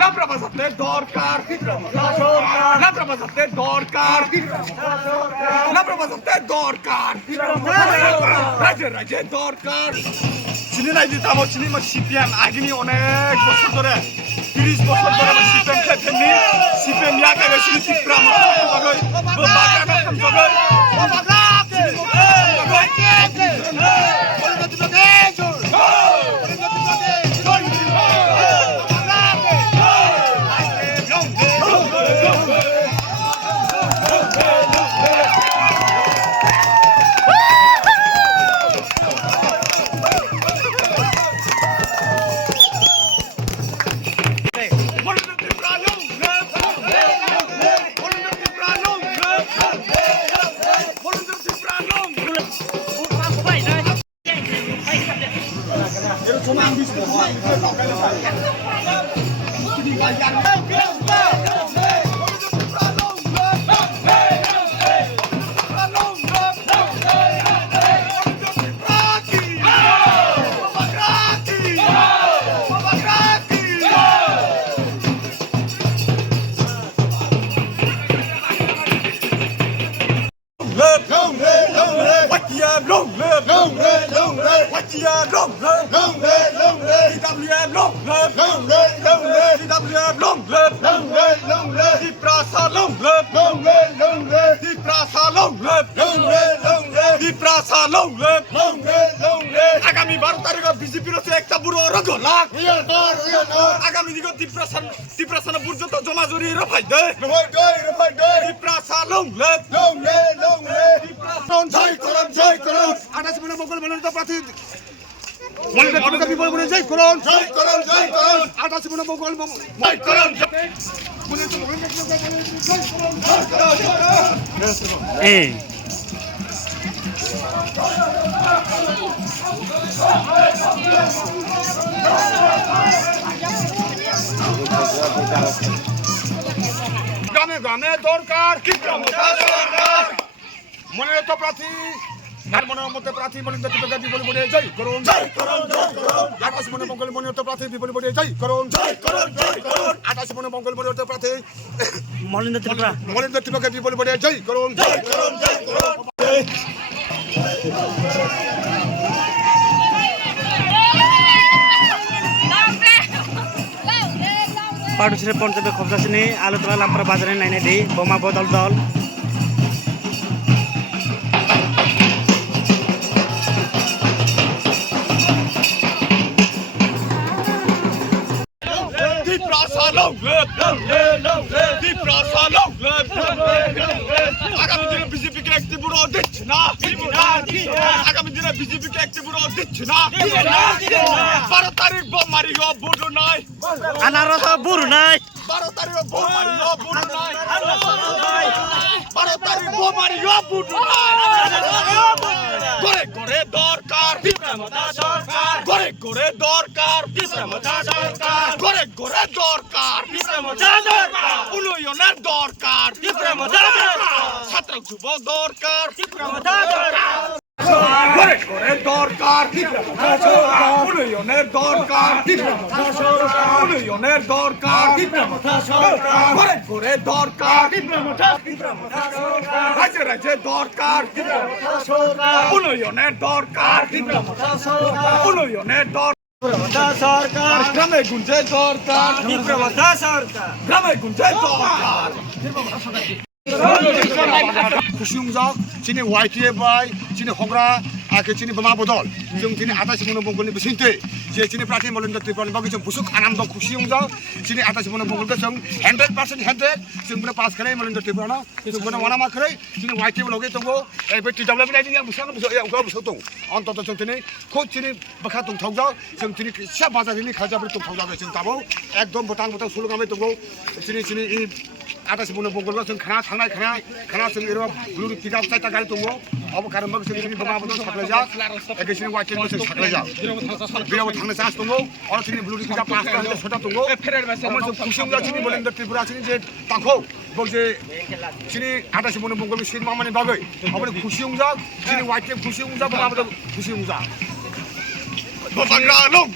লাপ্রাবাজাতের দরকার লাপ্রাবাজাতের দরকার লাপ্রাবাজাতের দরকার রাজ্যের দরকার চিনি নাই দিতাম চিনি সিপিএম আগিনি অনেক বছর ধরে 30 বছর ধরে সিপিএম খেতেনি সিপিএম ইয়াকে বেশি ত্রিপুরা আগামী 12 তারিখে বিজেপির একটা বুড়ো রগলাক আগামী দিকে ত্রিপ্রাসান পর্যন্ত জমা জড়ি রফাই দে ত্রিপ্রাসা লংলেপ জয় করুন 28 মিনিট মোগল মনোনীত প্রার্থী জয় করুন 28 মিনিট মোগল জয় করুন গ্রামে গ্রামে দরকার মনোনীত প্রার্থী মনোনীত প্রার্থী মনোনীত বিপুল বড়ে জয় করুন 28 মনে মঙ্গল মনোনীত প্রার্থী বিপুল বড়ে জয় করুন 28 মনে মঙ্গল মনোনীত প্রার্থী মনোনীত ত্রিপুরা বিপুল বড়ে জয় করুন पाटुसरे पंचायत खबजासिनी आलुतला लाम्प्रा बाजारनि नायनायदि बमा बदल दल আগামী দিনে বিজেপিকে একটি বুড়ো দিচ্ছে না আগামী দিনে বিজেপিকে একটি বুড়ো দিচ্ছে না 12 তারিখ বোম মারিও বুড়ো নাই আনারস বুড়ো নাই 12 তারিখ বোম মারিও বুড়ো নাই 12 তারিখ বোম মারিও বুড়ো নাই করে করে দরকার বিপ্রমতা সরকার করে করে দরকার বিপ্রমতা সরকার করে করে দরকার বিপ্রমতা সরকার উন্নয়নের দরকার বিপ্রমতা সরকার ছাত্র যুব দরকার বিপ্রমতা সরকার করে করে দরকার বিপ্রমতা সরকার উন্নয়নের দরকার বিপ্রমতা সরকার উন্নয়নের দরকার বিপ্রমতা সরকার করে করে দরকার বিপ্রমতা সরকার রাজ্যে দরকার বিপ্রমতা সরকার উন্নয়নের দরকার বিপ্রমতা সরকার উন্নয়নের দরকার সরকার গ্রামে গুঞ্জে দরকার বিপ্রমতা সরকার গ্রামে গুঞ্জে দরকার कुसुमजाक चिनी वाइटिए बाय चिनी हग्रा आके चिनी बमा बदल जों चिनी 28 मन मंगलनि बिसिनते जे चिनी प्रार्थी मलेन्द्र त्रिपुरानि बागै जों बुसुक आनन्द खुसिउमजाक चिनी 28 मन मंगलखौ जों 100% 100 जों बने पास खालाय मलेन्द्र त्रिपुराना जों बने वाना माखरै चिनी वाइटिए लगे दंगो ए बे टिडब्लिउ नायनि आं बुसानो बुसाव दं अन्तत जों चिनी खौ चिनी बखा दं थावजा जों चिनी फिसा बाजारनि खाजाबो दं थावजा जों दाबो एकदम बटां बटां सुलुगामै दंगो चिनी 28 मन मंगलखौ जों खाना थांनाय खाना जों एरवा ब्लु पिकआप साइटा गारि दंगो अब कारण जों चिनी बमा बदल साख्लायजा एगेसिनि वाइटिए जों साख्लायजा बिराव थांनो चान्स दंगो अर चिनी ब्लु पिकआप पासटा सटा दंगो अमर जों खुसिउमजा चिनी मलेन्द्र त्रिपुरा चिनी जे तांखौ बजे चिनी 28 मन मंगलनि सिट मामानि बागै अमर खुसिउमजा चिनी वाइटिए खुसिउमजा बमा बदल खुसिउमजा बबाग्रा लं